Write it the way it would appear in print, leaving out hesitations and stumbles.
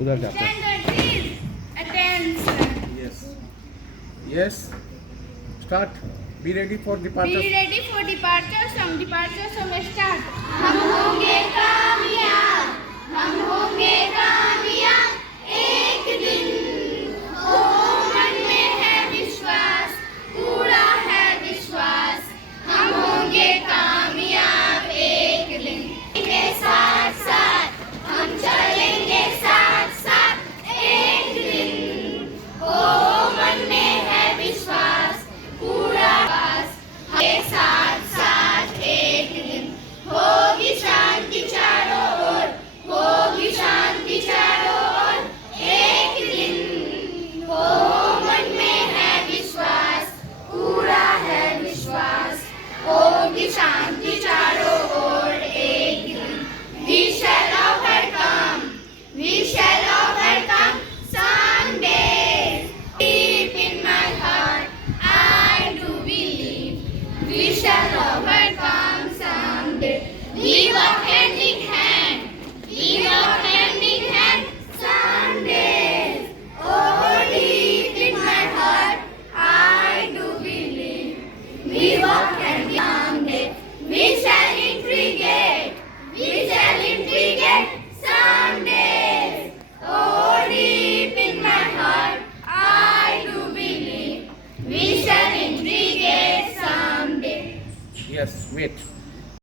उधर जाते हैं. Standard please. Attention. Yes. Yes. Start. Be ready for Be departure. ready for departure song. Departure song start. हम होंगे कामयाब. हम होंगे कामयाब एक दिन. ओ मन में है विश्वास. पूरा है विश्वास. हम होंगे कामयाब एक दिन. के साथ साथ हम चलेंगे साथ साथ एक दिन. ओ मन में है विश्वास. पूरा के साथ साथ एक दिन. होगी शांति चारों ओर. होगी शांति चारों ओर एक दिन. हो मन में है विश्वास. पूरा है विश्वास. होगी शांति चारों ओर एक दिन. We shall overcome. We shall overcome someday. Deep in my heart, I do believe we shall overcome someday. We walk